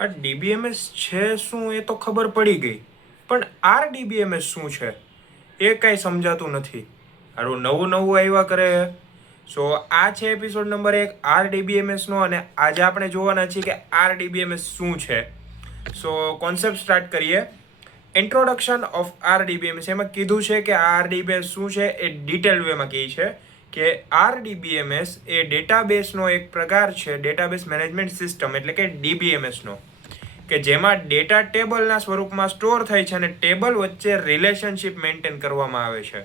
આ ડીબીએમએસ છે શું એ તો ખબર પડી ગઈ, પણ આરડીબીએમએસ શું છે એ કાંઈ સમજાતું નથી. હારું નવું નવું આવ્યા કરે. સો આ છે એપિસોડ નંબર 1 આરડીબીએમએસનો, અને આજે આપણે જોવાના છીએ કે આરડીબીએમએસ શું છે. સો કોન્સેપ્ટ સ્ટાર્ટ કરીએ. Introduction of RDBMS. એમાં કીધું છે કે આરડીબીએમએસ શું છે એ ડિટેલ વેમાં કહે છે કે આરડીબીએમએસ એ ડેટાબેસનો એક પ્રકાર છે, ડેટાબેસ મેનેજમેન્ટ સિસ્ટમ એટલે કે ડીબીએમએસનો, કે જેમાં ડેટા ટેબલના સ્વરૂપમાં સ્ટોર થાય છે અને ટેબલ વચ્ચે રિલેશનશિપ મેન્ટેન કરવામાં આવે છે.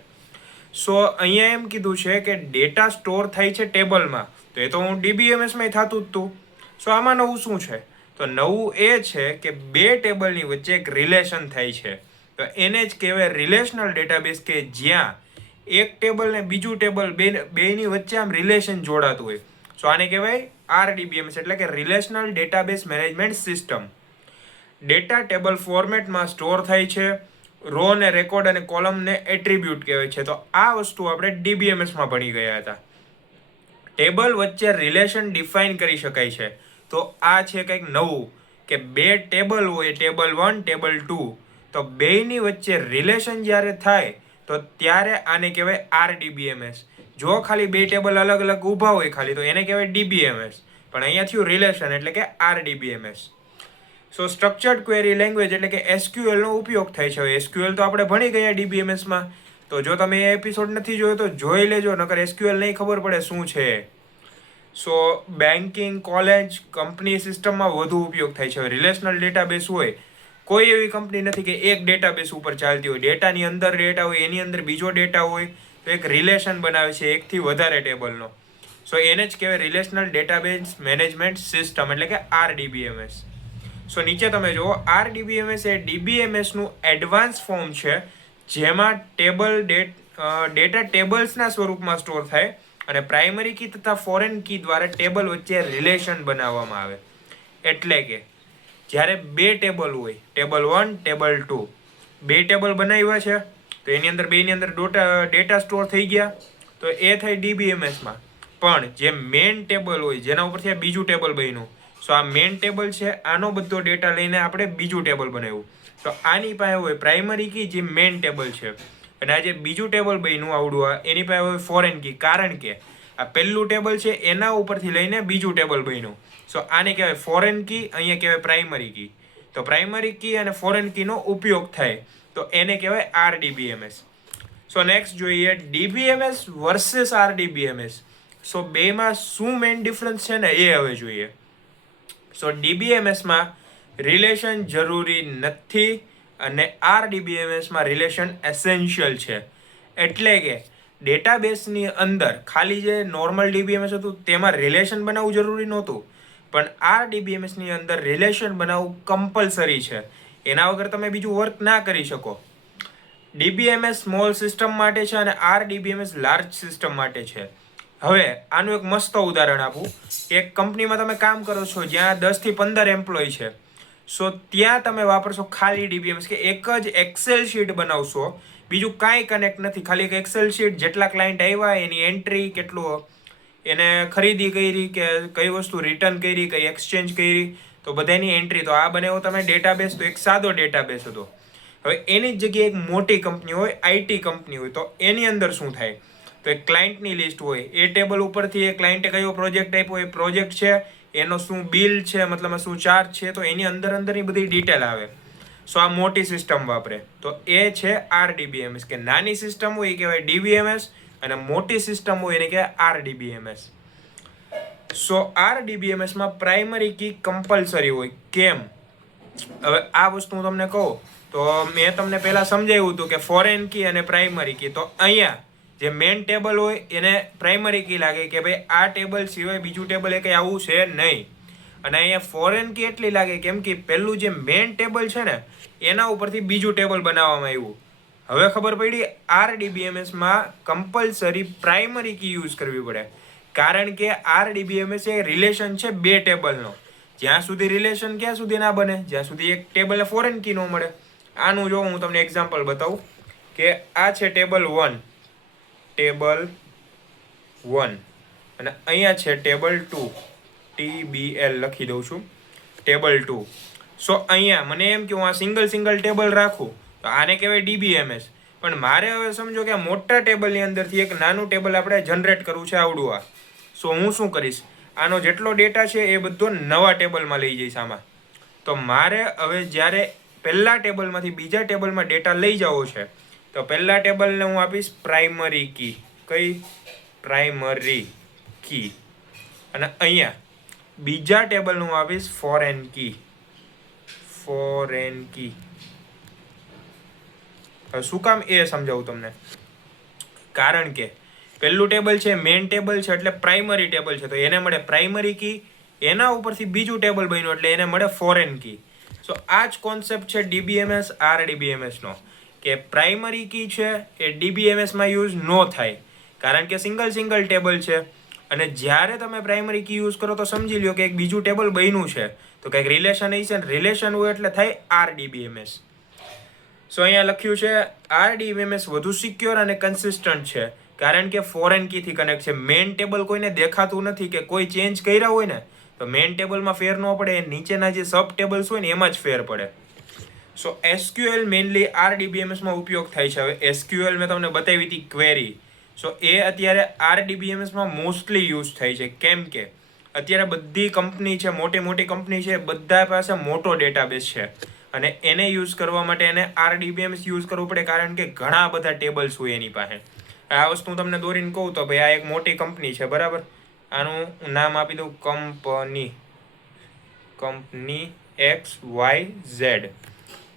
સો અહીંયા એમ કીધું છે કે ડેટા સ્ટોર થાય છે ટેબલમાં, તો એ તો હું ડીબીએમએસમાં થતું જ હતું. સો આમાં નવું શું છે? તો નવું એ છે કે બે ટેબલની વચ્ચે એક રિલેશન થાય છે, તો એને જ કહેવાય રિલેશનલ ડેટાબેસ, કે જ્યાં એક ટેબલ ને બીજું ટેબલ બેની વચ્ચે આમ રિલેશન જોડાતું હોય. સો આને કહેવાય આરડીબીએમએસ એટલે કે relational database management system. Data table ફોર્મેટમાં સ્ટોર થાય છે. રો ને રેકોર્ડ અને કોલમને એટ્રીબ્યુટ કહેવાય છે. તો આ વસ્તુ આપણે ડીબીએમએસમાં ભણી ગયા હતા. ટેબલ વચ્ચે રિલેશન ડિફાઇન કરી શકાય છે. તો આ છે કંઈક નવું, કે બે ટેબલ હોય, ટેબલ 1 ટેબલ 2, તો બેની વચ્ચે રિલેશન જ્યારે થાય તો ત્યારે આને કહેવાય આરડીબીએમએસ. જો ખાલી બે ટેબલ અલગ અલગ ઊભા હોય ખાલી, તો એને કહેવાય ડીબીએમએસ. પણ અહીંયા થયું રિલેશન એટલે કે આરડીબીએમએસ. સો સ્ટ્રક્ચર્ડ ક્વેરી લેંગ્વેજ એટલે કે એસક્યુએલનો ઉપયોગ થાય છે. હવે એસક્યુએલ તો આપણે ભણી ગયા ડીબીએમએસમાં, તો જો તમે એ એપિસોડ નથી જોયો તો જોઈ લેજો, નકર એસક્યુએલ નહીં ખબર પડે શું છે. સો બેન્કિંગ, કોલેજ, કંપની સિસ્ટમમાં વધુ ઉપયોગ થાય છે. રિલેશનલ ડેટાબેસ હોય, કોઈ એવી કંપની નથી કે એક ડેટાબેસ ઉપર ચાલતી હોય. ડેટાની અંદર ડેટા હોય, એની અંદર બીજો ડેટા હોય, તો એક રિલેશન બનાવે છે એકથી વધારે ટેબલનો. સો એને જ કહેવાય રિલેશનલ ડેટાબેઝ મેનેજમેન્ટ સિસ્ટમ એટલે કે આરડીબીએમએસ. સો નીચે તમે જુઓ, આરડીબીએમએસ એ ડીબીએમએસનું એડવાન્સ ફોર્મ છે, જેમાં ડેટા ટેબલ્સના સ્વરૂપમાં સ્ટોર થાય અને પ્રાઇમરી કી તથા ફોરેન કી દ્વારા ટેબલ વચ્ચે રિલેશન બનાવવામાં આવે. એટલે કે જ્યારે બે ટેબલ હોય, ટેબલ 1 ટેબલ 2, બે ટેબલ બનાવ્યા છે, તો એની અંદર બેની અંદર ડેટા સ્ટોર થઈ ગયા, તો એ થાય ડીબીએમએસમાં. પણ જે મેઇન ટેબલ હોય, જેના ઉપરથી આ બીજું ટેબલ બન્યું, સો આ મેઇન ટેબલ છે, આનો બધો ડેટા લઈને આપણે બીજું ટેબલ બનાવ્યું, તો આની પાસે હોય પ્રાઇમરી કી જે મેઇન ટેબલ છે, અને આ જે બીજું ટેબલ બન્યું આવડું, એની પાસે હોય ફોરેન કી, કારણ કે આ પહેલું ટેબલ છે એના ઉપરથી લઈને બીજું ટેબલ બન્યું. સો આને કહેવાય ફોરેન કી, અહીંયા કહેવાય પ્રાઇમરી કી. તો પ્રાઇમરી કી અને ફોરેન કીનો ઉપયોગ થાય, તો એને કહેવાય આરડીબીએમએસ. સો નેક્સ્ટ જોઈએ ડીબીએમએસ વર્સેસ આરડીબીએમએસ. સો બેમાં શું મેઇન ડિફરન્સ છે ને એ હવે જોઈએ. સો ડીબીએમએસમાં રિલેશન જરૂરી નથી અને આરડીબીએમએસમાં રિલેશન એસેન્શિયલ છે. એટલે કે ડેટાબેસની અંદર ખાલી જે નોર્મલ ડીબીએમએસ હતું તેમાં રિલેશન બનાવવું જરૂરી નહોતું, પણ આરડીબીએમએસની અંદર રિલેશન બનાવવું કમ્પલસરી છે. એના વગર તમે બીજું વર્ક ના કરી શકો. ડીબીએમએસ સ્મોલ સિસ્ટમ માટે છે અને આરડીબીએમએસ લાર્જ સિસ્ટમ માટે છે. હવે આનું એક મસ્ત ઉદાહરણ આપું. એક કંપનીમાં તમે કામ કરો છો જ્યાં 10 થી 15 એમ્પ્લોય છે. સો ત્યાં તમે વાપરશો ખાલી ડીબીએમએસ, કે એક જ એક્સેલ શીટ બનાવશો, બીજું કાંઈ કનેક્ટ નથી, ખાલી એક એક્સેલ શીટ, જેટલા ક્લાયન્ટ આવ્યા એની એન્ટ્રી, કેટલું એને ખરીદી કરી, કે કઈ વસ્તુ રિટર્ન કરી, કઈ એક્સચેન્જ કરી, તો બધાની એન્ટ્રી. તો આ બનાવ્યો તમે ડેટાબેસ, તો એક સાદો ડેટાબેસ હતો. હવે એની જ જગ્યાએ એક મોટી કંપની હોય, આઈટી કંપની હોય, તો એની અંદર શું થાય, તો એક ક્લાયન્ટની લિસ્ટ હોય, એ ટેબલ ઉપરથી એ ક્લાયન્ટે કયો પ્રોજેક્ટ આપ્યો, એ પ્રોજેક્ટ છે, એનો શું બિલ છે, મતલબ શું ચાર્જ છે, તો એની અંદરની બધી ડિટેલ આવે. સો આ મોટી સિસ્ટમ વાપરે, તો એ છે આરડીબીએમએસ. કે નાની સિસ્ટમ હોય એ કહેવાય ડીબીએમએસ, અને મોટી સિસ્ટમ હોય એને કહેવાય આરડીબીએમએસ. સો આરડીબીએમએસમાં પ્રાઇમરી કી કમ્પલસરી હોય. કેમ? હવે આ વસ્તુ હું તમને કહું, તો મેં તમને પહેલાં સમજાવ્યું હતું કે ફોરેન કી અને પ્રાઇમરી કી. તો અહીંયા જે મેઇન ટેબલ હોય એને પ્રાઇમરી કી લાગે, કે ભાઈ આ ટેબલ સિવાય બીજું ટેબલ એ કંઈ આવું છે નહીં. અને અહીંયા ફોરેન કી એટલી લાગે કેમ કે પહેલું જે મેઇન ટેબલ છે ને એના ઉપરથી બીજું ટેબલ બનાવવામાં આવ્યું. હવે ખબર પડી, આરડીબીએમએસમાં કમ્પલસરી પ્રાઇમરી કી યુઝ કરવી પડે, કારણ કે આરડીબીએમએસ એ રિલેશન છે બે ટેબલનો. જ્યાં સુધી રિલેશન ક્યાં સુધી ના બને, જ્યાં સુધી એક ટેબલને ફોરેન કી ન મળે. આનું જો હું તમને એક્ઝામ્પલ બતાવું, કે આ છે ટેબલ 1, ટેબલ 1, અને અહીંયા છે ટેબલ 2, TBL લખી દઉં છું. ટેબલ 2. સો અહીંયા મને એમ કે હું આ સિંગલ ટેબલ રાખું તો આને કહેવાય DBMS. પણ મારે હવે સમજો કે આ મોટા ટેબલની અંદરથી એક નાનું ટેબલ આપણે જનરેટ કરવું છે આવડું આ. સો હું શું કરીશ, આનો જેટલો ડેટા છે એ બધો નવા ટેબલમાં લઈ જઈશ આમાં. તો મારે હવે જ્યારે પહેલા ટેબલમાંથી બીજા ટેબલમાં ડેટા લઈ જવો છે તો પહેલા ટેબલને હું આપીશ પ્રાઇમરી કી. કઈ? Primary key. અને અહીંયા બીજા ટેબલનું હું આપીશ ફોરેન કી. Foreign key. શું કામ એ સમજાવું તમને. કારણ કે પહેલું ટેબલ છે મેઇન ટેબલ છે એટલે પ્રાઇમરી ટેબલ છે, તો એને મળે પ્રાઇમરી કી. એના ઉપરથી બીજું ટેબલ બન્યું એટલે એને મળે ફોરેન કી. સો આ જ કોન્સેપ્ટ છે DBMS RDBMS નો, કે પ્રાઇમરી કી છે એ DBMSમાં યુઝ ન થાય કારણ કે સિંગલ ટેબલ છે. અને જ્યારે તમે પ્રાઇમરી કી યુઝ કરો તો સમજી લો કે એક બીજું ટેબલ બન્યું છે તો કંઈક રિલેશન હશે, રિલેશન હોય એટલે થાય RDBMS. સો અહીંયા લખ્યું છે RDBMS વધુ સિક્યોર અને કન્સિસ્ટન્ટ છે કારણ કે ફોરેન કીથી કનેક્ટ છે. મેઇન ટેબલ કોઈને દેખાતું નથી કે કોઈ ચેન્જ કર્યા હોય ને તો મેઇન ટેબલમાં ફેર ન પડે, નીચેના જે સબ ટેબલ્સ હોય ને એમાં જ ફેર પડે. સો SQL મેઇનલી RDBMSમાં ઉપયોગ થાય છે. હવે SQL મેં તમને બતાવી હતી ક્વેરી. સો એ અત્યારે RDBMSમાં મોસ્ટલી યુઝ થાય છે. કેમ કે અત્યારે બધી કંપની છે, મોટી કંપની છે, બધા પાસે મોટો ડેટાબેઝ છે અને એને યુઝ કરવા માટે એને RDBMS યુઝ કરવું પડે કારણ કે ઘણા બધા ટેબલ્સ હોય એની પાસે. આ વસ્તુ હું તમને દોરીને કહું તો ભાઈ આ એક મોટી કંપની છે, બરાબર. આનું નામ આપી દઉં કંપની XYZ.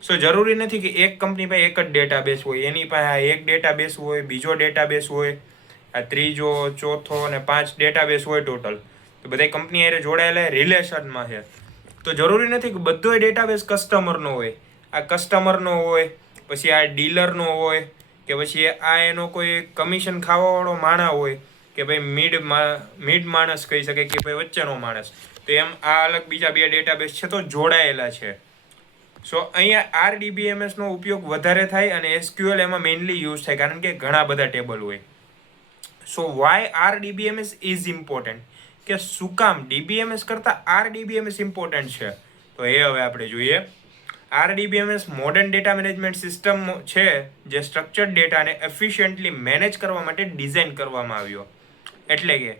સો જરૂરી નથી કે એક કંપની પાસે એક જ ડેટાબેઝ હોય. એની પાસે એક ડેટાબેઝ હોય, બીજો ડેટાબેઝ હોય, આ ત્રીજો, ચોથો અને 5 ડેટાબેઝ હોય ટોટલ. તો બધા કંપની હારે જોડાયેલા રિલેશનમાં છે. તો જરૂરી નથી કે બધો ડેટાબેઝ કસ્ટમરનો હોય. આ કસ્ટમરનો હોય, પછી આ ડીલરનો હોય, કે પછી આ એનો કોઈ કમિશન ખાવાવાળો માણસ હોય, કે ભાઈ મિડ માણસ કહી શકે કે ભાઈ વચ્ચેનો માણસ. તો એમ આ અલગ બીજા 2 ડેટાબેઝ છે તો જોડાયેલા છે. સો અહીંયા RDBMSનો ઉપયોગ વધારે થાય અને SQL એમાં મેઇનલી યુઝ થાય કારણ કે ઘણા બધા ટેબલ હોય. સો વાય RDBMS ઇઝ ઇમ્પોર્ટન્ટ, કે શું કામ DBMS કરતાં RDBMS ઇમ્પોર્ટન્ટ છે તો એ હવે આપણે જોઈએ. RDBMS modern data management system છે જે સ્ટ્રક્ચર્ડ ડેટાને એફિશિયન્ટલી મેનેજ કરવા માટે ડિઝાઇન કરવામાં આવ્યો. એટલે કે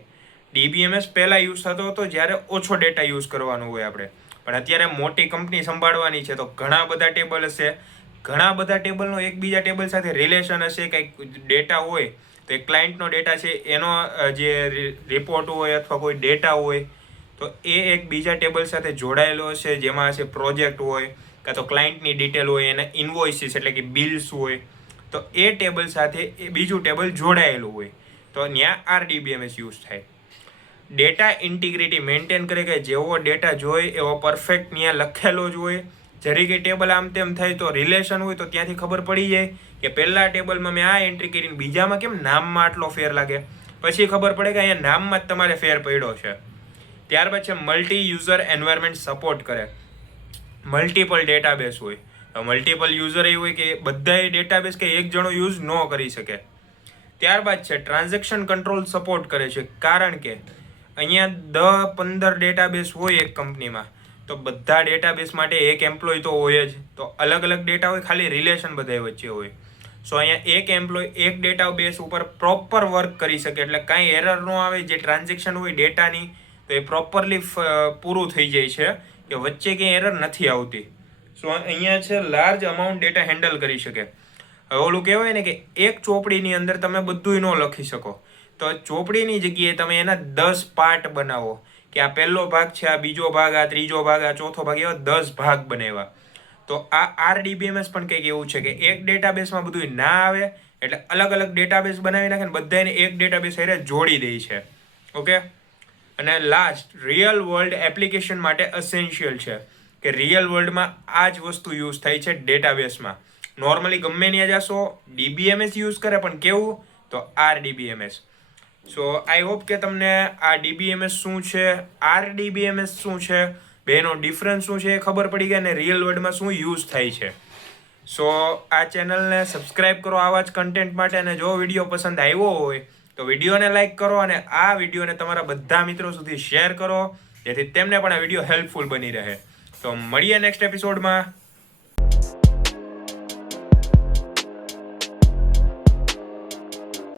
DBMS પહેલાં યુઝ થતો હતો જ્યારે ઓછો ડેટા યુઝ કરવાનો હોય આપણે, પણ અત્યારે મોટી કંપની સંભાળવાની છે તો ઘણા બધા ટેબલ હશે, ઘણા બધા ટેબલનો એકબીજા ટેબલ સાથે રિલેશન હશે. કંઈક ડેટા હોય તો એક ક્લાયન્ટનો ડેટા છે એનો જે રિપોર્ટ હોય અથવા કોઈ ડેટા હોય તો એ એક બીજા ટેબલ સાથે જોડાયેલો હશે, જેમાં હશે પ્રોજેક્ટ હોય કાં તો ક્લાયન્ટની ડિટેલ હોય, એના ઇન્વોઇસીસ એટલે કે બિલ્સ હોય, તો એ ટેબલ સાથે એ બીજું ટેબલ જોડાયેલું હોય તો ત્યાં RDBMS યુઝ થાય. ડેટા ઇન્ટિગ્રિટી મેન્ટેન કરે કે જેવો ડેટા જોઈએ એવો પરફેક્ટ ત્યાં લખેલો જ હોય. જરી કે ટેબલ આમ તેમ થાય તો રિલેશન હોય તો ત્યાંથી ખબર પડી જાય કે પહેલા ટેબલમાં મેં આ એન્ટ્રી કરીને બીજામાં કેમ નામમાં આટલો ફેર લાગે, પછી ખબર પડે કે અહીંયા નામમાં જ તમારે ફેર પડ્યો છે. ત્યારબાદ છે મલ્ટી યુઝર એન્વાયરમેન્ટ સપોર્ટ કરે. મલ્ટિપલ ડેટાબેઝ હોય તો મલ્ટિપલ યુઝર એ હોય કે બધા ડેટાબેઝ કે એક જણો યુઝ ન કરી શકે. ત્યારબાદ છે ટ્રાન્ઝેક્શન કંટ્રોલ સપોર્ટ કરે છે કારણ કે અહીંયા 10-15 ડેટાબેઝ હોય એક કંપનીમાં તો બધા ડેટાબેઝ માટે એક એમ્પ્લોય તો હોય જ, તો અલગ ડેટા હોય, ખાલી રિલેશન બધા વચ્ચે હોય. સો અહીંયા એક એમ્પ્લોય એક ડેટાબેઝ ઉપર પ્રોપર વર્ક કરી શકે એટલે કાંઈ એરર ન આવે. જે ટ્રાન્ઝેક્શન હોય ડેટાની તો એ પ્રોપરલી પૂરું થઈ જાય છે કે વચ્ચે ક્યાંય એરર નથી આવતી. સો અહીંયા છે લાર્જ અમાઉન્ટ ડેટા હેન્ડલ કરી શકે. હવે ઓલું કહેવાય ને કે એક ચોપડીની અંદર તમે બધુંય ન લખી શકો, તો ચોપડીની જગ્યાએ તમે એના 10 પાર્ટ બનાવો કે આ પહેલો ભાગ છે, આ બીજો ભાગ, આ ત્રીજો ભાગ, આ ચોથો ભાગ, એવા 10 ભાગ બનાવ્યા. તો આ RDBMS પણ કંઈક એવું છે કે એક ડેટાબેઝમાં બધું ના આવે એટલે અલગ ડેટાબેઝ બનાવી નાખે ને બધાને એક ડેટાબેઝ સાથે જોડી દે છે. ઓકે. અને લાસ્ટ રિયલ વર્લ્ડ એપ્લિકેશન માટે એસેન્શિયલ છે કે રિયલ વર્લ્ડમાં આ જ વસ્તુ યુઝ થાય છે ડેટાબેઝમાં. નોર્મલી ગમે ત્યાં જશો DBMS યુઝ કરે પણ કેવું તો RDBMS. સો આઈ હોપ કે તમને આ DBMS શું છે, RDBMS શું છે, બેનો ડિફરન્સ શું છે એ ખબર પડી ગઈ અને રિયલ વર્લ્ડમાં શું યુઝ થાય છે. સો આ ચેનલને સબસ્ક્રાઈબ કરો આવા જ કન્ટેન્ટ માટે, અને જો વિડીયો પસંદ આવ્યો હોય તો વિડીયોને લાઈક કરો અને આ વિડીયોને તમારા બધા મિત્રો સુધી શેર કરો જેથી તેમને પણ આ વિડીયો હેલ્પફુલ બની રહે. તો મળીએ નેક્સ્ટ એપિસોડમાં.